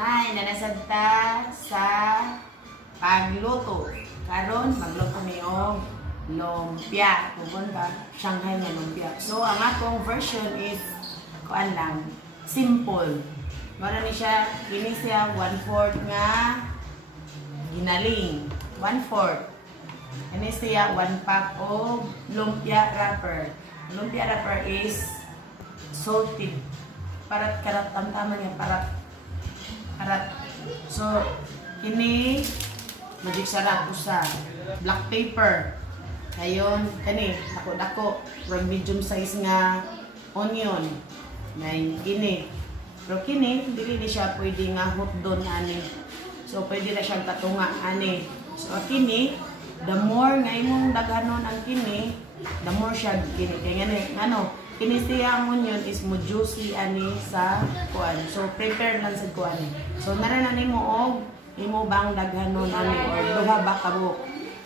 Hi, nanasagta sa pagluto. Karon magluto niyong lumpia. Kung ba, Shanghai na lumpia. So, ang akong version is, kuan lang, simple. Mara ni siya, kini siya 1/4 nga ginaling. 1/4. Kini siya 1 pack of lumpia wrapper. Lumpia wrapper is salted. Parat karat tamtaman niya, parat. So, kini magic sarap usa black paper. Kayon kani dako from medium size nga onion. Nay kini. Pero kini dili ni siya pwede nga hotdon ani. So pwede na siyang katunga ani. So kini the more nga imong daghanon ang kini, the more siya kini kay ngano kini siya ang onion is mo juicy ani sa kuan. So prepare lang sa kuan. So nara nimo og imo bang daghanon ani or duha ba kabuk.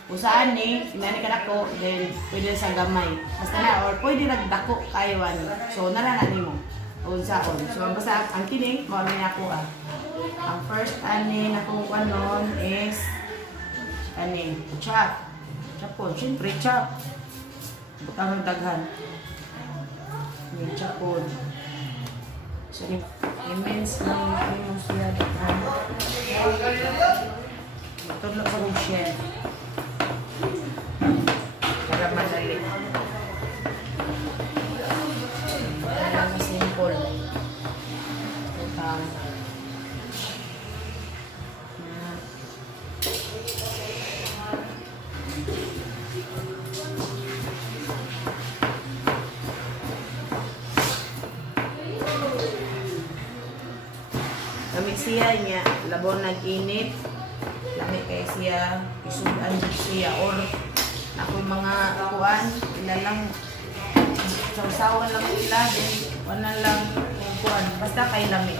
Usaan ni inani ka dako then pwede sa gamay. Basta na or pwede nagdako kayo ani. So nara nimo unsaon. So basta ang kini mao ni ako Ang first ani nako kuanon is ani chop. Chapon, syempre chop. Butang daghan. Yung chapon. So, immense lang yung siya daghan. Matulog sa kong chef. Para madali. Alam na simple. Utang. Kami siya niya, labon nag-init. Lami kay siya, isudan siya. Or, ako mga kuan, ilalang, sausawan lang ila, then, wala lang yung kuan. Basta kay lami.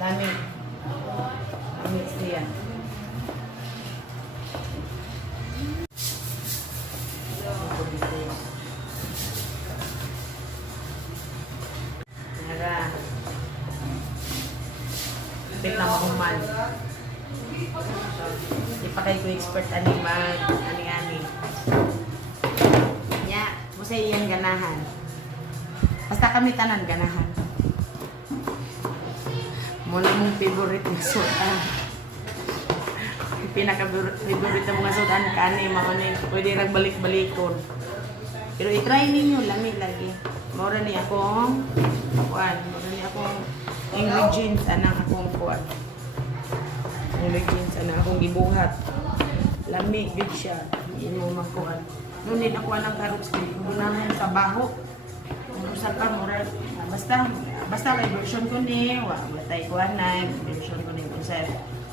Lami. Lami siya. Nara. Pit na mahuman. Di pa kayo expert animal, ani-ani. Nya, musa iyang ganahan. Basta kami tanan ganahan. Muna mong favorite na sudan. Pinaka-favorite na mga sudan kani, maunay, pwede nagbalik-balikon. Pero i-try ninyo, lamig lagi. Maura ni akong kuan, maura ni akong ingredients anang akong kuan. Ingredients anang akong gibuhat. Lami gid siya, imo makuan. Ngunit ako anang carrots ko gunahan sa baho. Usa ka mura basta kay version ko ni wa tay kuan na version ko ni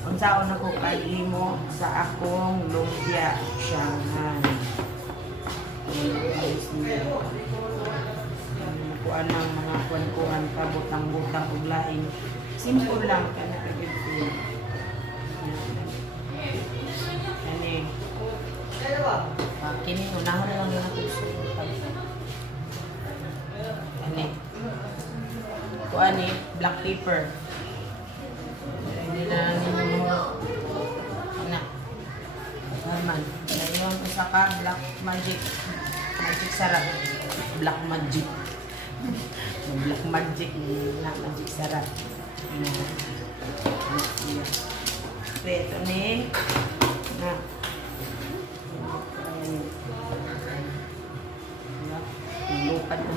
unsaon ako kay imo sa akong lumpia Shanghai. Kuan ang mga kuan-kuan kabutang-butang ug lain. Simple lang kana kagid ko. Ani. Kini unahon lang na ako. Ani. Kuan ni black pepper. Hindi na ninyo na. Naman. Ngayon usa ka black magic. Magic sarap. Black magic. Black magic na magic sarap. Ito ni na lupad na.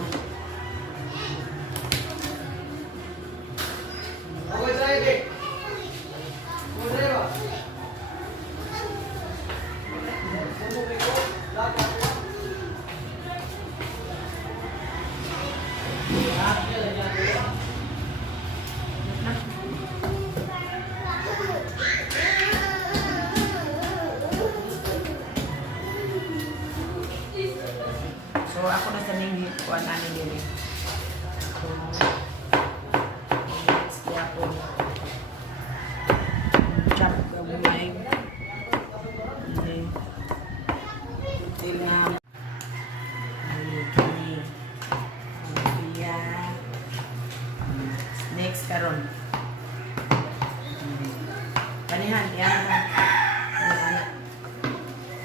So ako na sa ning kuan ani dili. So siya ko chop gamay. Til na next karon Ayan na. Ayan na.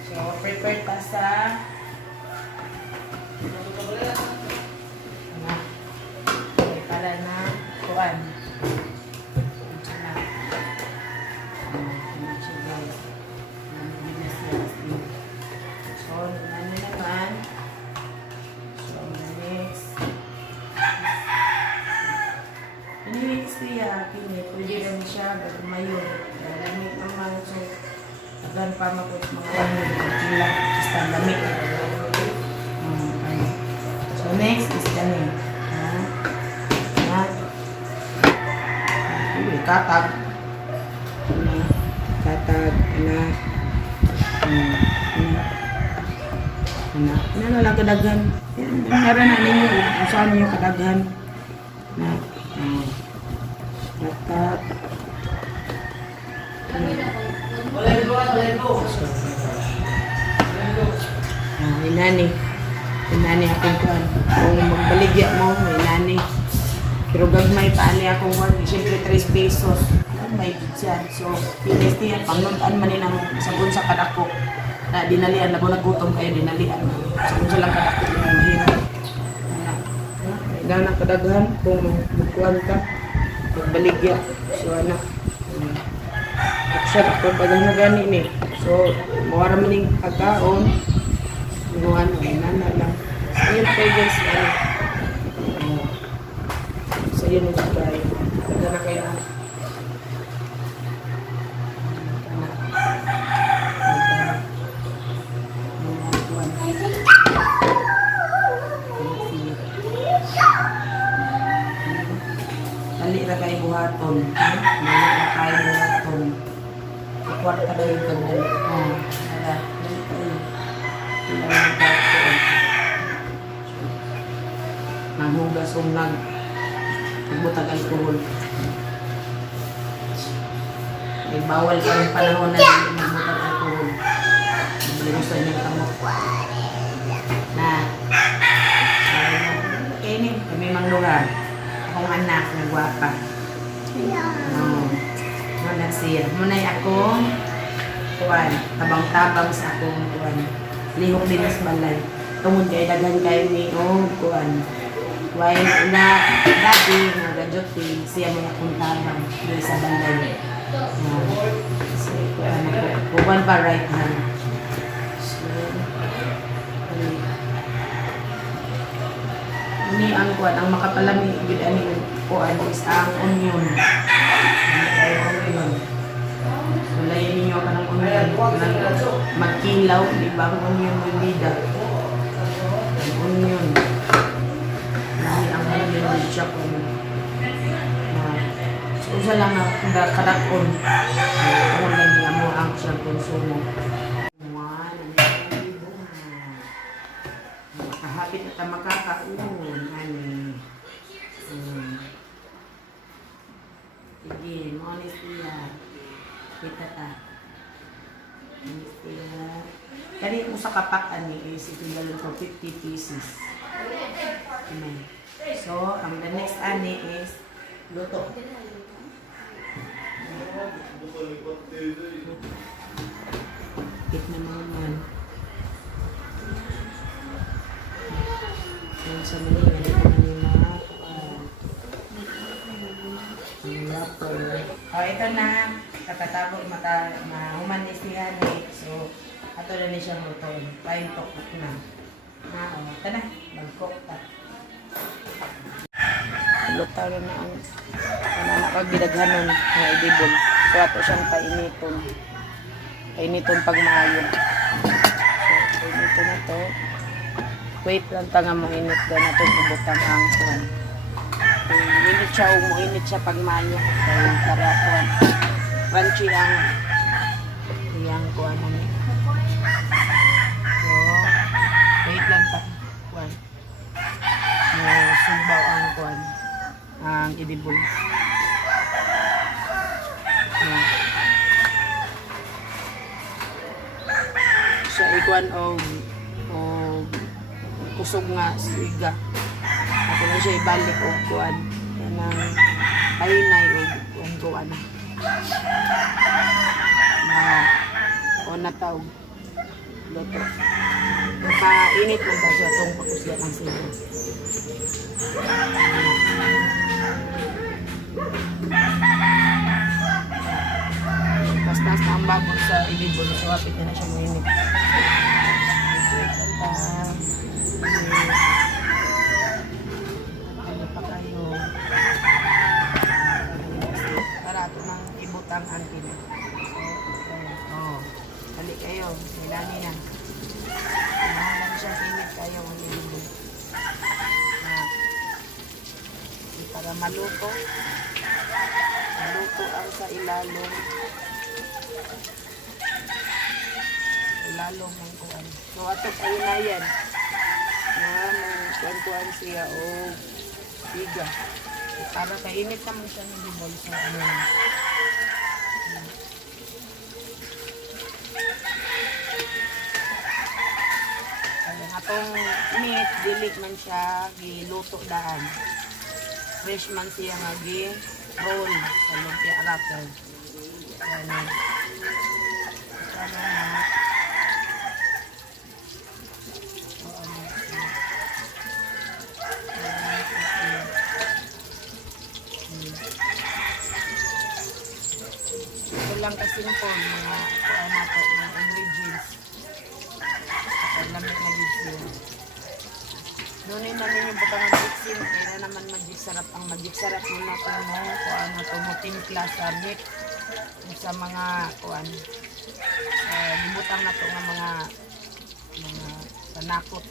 So, prepare ta sa para na kuan. So, ano naman? So, next. Next siya, pwede rin siya, gagmayon. Lamig naman, so, agan pa makot mga sila, just ang lamig. Okay. So, next is kani. Katag. Katag, ano lang kadaghan. Meron na ninyo, usahan niyo kadaghan. Katag. Inani akong kuhan. Kung magbaligya mo, inani. Pero gagmay paali akong kuhan. Siyempre 3 pesos. May siya. So, pinis niya. Pangnudan man ninang sabon sa kadako. Na dinalian. Labo nagutom kayo, dinalian. Sabon silang kadako. Mahirap. Kailangan kadaghan kung magkuhan ka. Magbaligya. So, anak. Aksyon ako pag na gani ni. So, mawara man yung pagkaon. Inuhan, nana lang. So, yun po guys. So, yun mo tayo. Pagka na kayo na. Dali na kayo buhaton. Dali na kayo buhaton. Kwarta na yung gandali. Nada. Dali kayo. Mahugas umlag. Nagbutag alkohol. May bawal pa rin panahon na nagbutag alkohol. Nagbutag niya kamot. Na. Kainin. Kami manglugar. Akong anak na gwapa. Muna siya. Muna'y akong kuwan. Tabang-tabang sa akong kuwan. Lihong dinas balay. Tungod kay daghan kayo ni kuwan. While na dati nga gadyotin siya may akong tabang dito sa balay. So, kuwan ako. Kuwan pa right hand. So, ini ang kuwan. Ang makapalami gid ani kuwan is ang onion. So, layan ninyo ka ng onion. Magkilaw, di ba? Ang onion may bida. Ang onion. Ang onion may siya ko. So, usa lang na kadakon. Ako lang niya mo ang siya konsumo. Makahapit na ta makakaun. Sige, honest niya. Kita ta. Honest niya. Kani kung sa kapakan ni is itindalan ko 50 pieces. Okay. So, ang the next ani is luto. Kit na naman. Yan sa mali, hindi ko manila. Oh, ito na. Kakatabo, mahumanis niya ni. So, ato na niya siyang luto. Pain tokok na. Ito na. Mag-cook ta. Luto na ang nakagidaghanon na idibol. So, ato siyang painiton. Painiton pag maayo. So, painiton na to. Wait lang ta nga mainit na ito. Bubutang ang kuhan. Init siya, umuinit siya pag maayo. Kaya para kuhan. Crunchy ang iyang kuhan namin. So, wait lang ta. Kuhan. Subaw ang kuhan. Ang idibol. Siya ikuan o kusog nga siga. Ako na siya ibalik o kuan. Yan ang pahinay o kuan. O nataw. Luto. Nakainit mo ba siya itong pakusya ng sili. Basta ang bago sa ilibol. So, hapit na siya mainit. Ano pa kayo? Para ito nang ibutang antin. Oh, halik kayo. Milani na. Kailangan siya init kayo ang ilibol. Para maluto. Maluto ang sa ilalong. Ilalong ng kuwan. So, ato kayo na yan. Kuwan siya o siga. Para kainit naman siya ng libol sa ano. Atong meat, dilik man siya, giluto daan. Fresh man siya nga roll sa lumpia wrapper. Sana na. Ito lang kasi po mga ingredients. Lamig na gizin. Nunin namin yung butang ng gizin. Kaya naman magic sarap. Ang magic sarap mo na ito mo. Kung ano ito mo timpla sa meat. Sa mga kuan. Bibutang na ito ng mga panakot.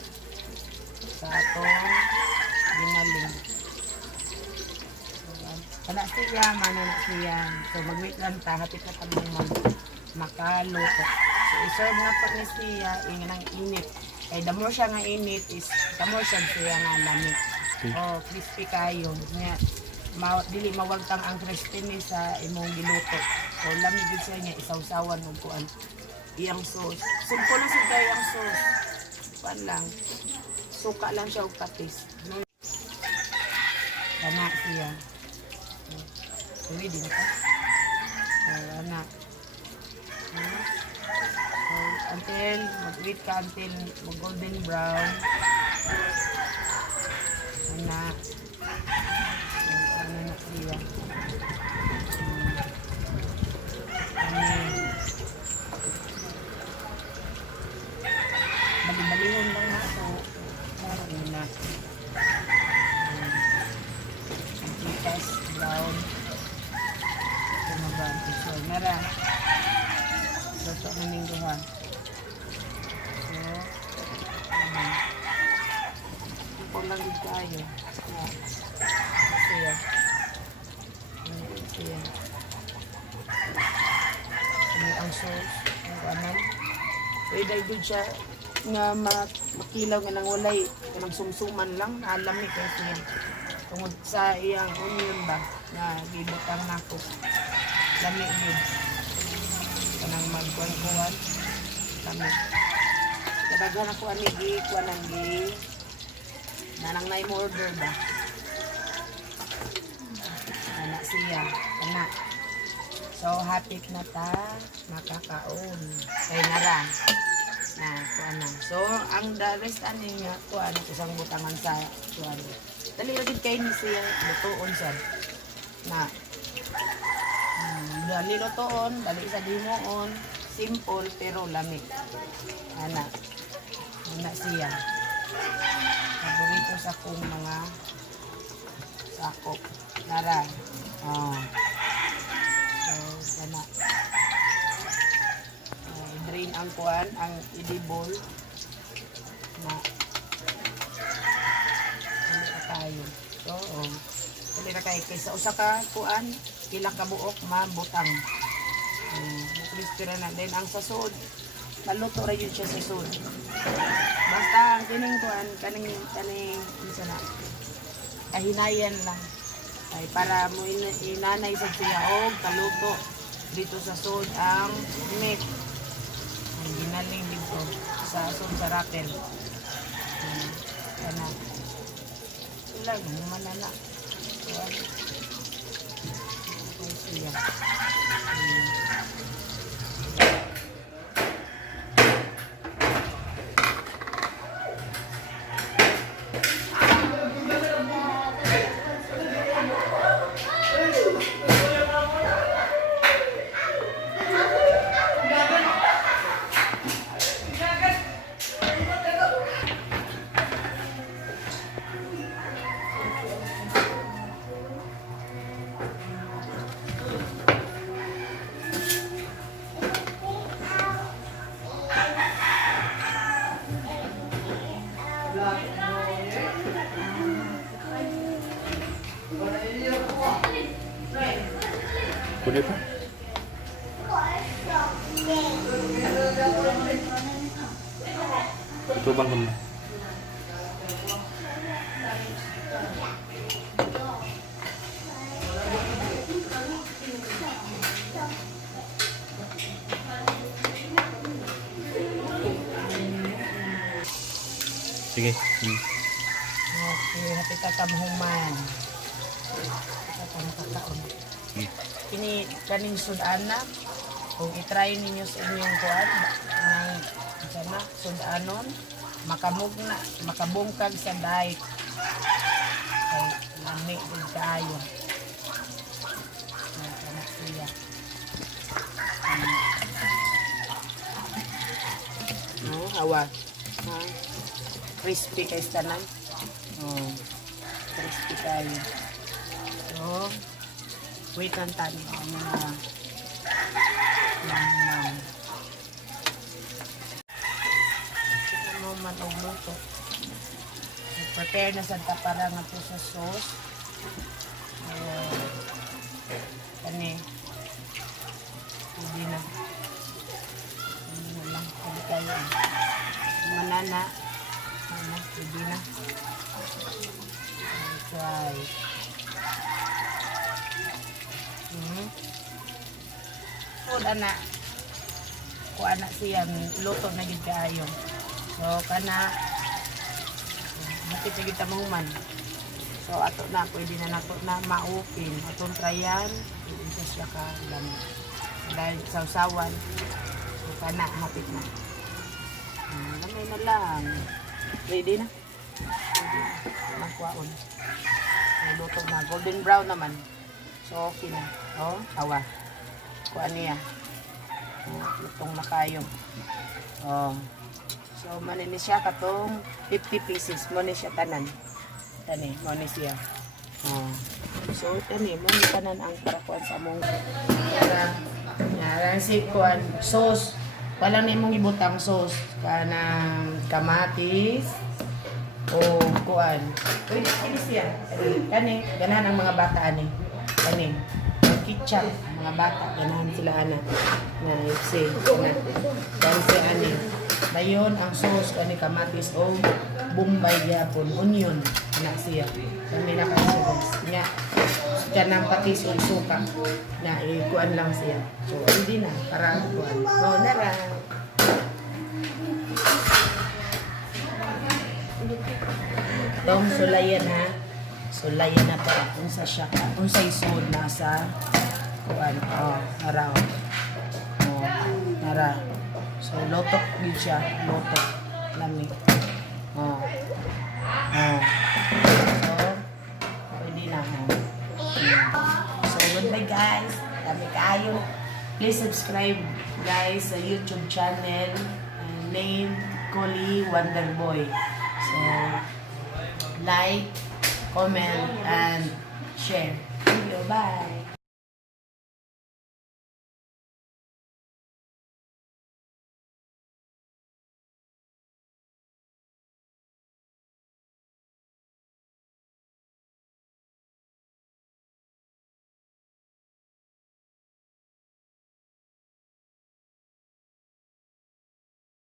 Sa itong ginaling. Wala siya. Mana na siya. So mag-wait lang ta. Hapit na tamang makaluto. So, iserve na po ni siya, ng init. Kaya the more siya nga init, the more siya nga lamig. O, crispy kayo. Dili mawagtang ang crispiness sa imong giluto. So, lamig din siya niya, isawsawan mo kuan. Iyang sauce. Simple lang siya iyang sauce. Kuan lang. Suka lang siya o patis. Kana siya. Ready na ka? Kana. Until mag-wait ka until mag-golden brown. Ano na siya. Bali-balihon lang na ito. Ano na. Antipas brown. Ito na ba? So, nara. Luto na ninggo ha. Ito lang din tayo. Siya. Siya. Ini ang sauce. Ang kanan. Pwede good siya nga makilaw nga nang walay. Kanang sumsuman lang. Alamig kayo siya. Tungod sa iyang onion ba na gibutang na ko. Lamig good. Kanang magkuhan-kuhan. Lamig. Kadaghan ako anigi, kuha ng nanang na yung order ba? Anak siya, anak. So, hapit na ta, makakaon. Kaya nara. Na, kuha na. So, ang the rest niya, kuha na isang butangan sa kuha na. Dali agad kayo ni siya, lutoon siya. Na, dali lutoon, dali sa dimoon. Simple, pero lamig. Anak. Anak siya. Paborito sa kong mga sakop. Nara. Oh. So, sana. I-drain ang kuan, ang edible. Na. Ano na tayo. So, oh. Kali na kayo. Kaysa usa ka kuan, ilang kabuok, mabutang. Crispy na. Then, ang sasod, maluto rin yun siya sa sud. Basta ang kining kuan kaning isa na kahinayan lang ay para mo inanay sa siya og kaluto dito sa sud ang meat ang ginaling dito sa sud sa wrapper. Kana sila naman na kuan siya. Kunin pa. Ito bang naman? Sige. Okay, hati kakamhuman. Kakakaon. Ini kaning sudana. Kung itry ninyo sa inyong kuan, ng sana sudanon, makabungkag sa diet. Kay lami din tayo. Anak siya. Hawa. Ha? Crispy kay tanan. Oh. Crispy kayo. So, wait ang tanong. Ito mo man og luto. Prepare na sa para nga po sa sauce. Kani. Hindi na. Hindi na lang. Hindi kayo. Manana. Hindi na. Try. Food ana. Ko ana siya luto na gid kaayo. So kana makita kita mahuman. So ato na pwede na nato na ma-open. Atong tryan, isa siya ka lang. Dahil sausawan. So kana hapit na. Lamay na lang. Ready na. Magkuhaon. Luto na. Golden brown naman. So, okay na. Oh, tawa. Kuha niya. Lutong na kayo. Oh. So, manini siya katong 50 pieces. Mani siya tanan. Tani, mani siya. Oh. So, tani, mani tanan ang parakuan sa mong Yan, si kuan sauce. Walang na imong ibutang sauce. Kanang kamatis. O kuan. Uy, ini siya. Kani, ganahan ang mga bata ani. Kani, ketchup, mga bata ganahan sila ana. Na ipsi, na. Kani siya ani. Dayon ang sauce kani kamatis o bombay gyapon, onion na siya. Kami na kaso nya. Kanang patis o suka na ikuan lang siya. So, hindi na para kuan. No, nara. Itong sulayan ha. Sulayan na to. Unsa siya ka. Unsa isod nasa kuan. Oh, nara. Oh, nara. So, lotok din siya. Lotok. Lami. Oh. Oh. So, pwede na ha. So, goodbye guys. Dami kayo. Please subscribe guys sa YouTube channel. Name Collie Wonderboy. So, like, comment, and share. Thank you. Bye.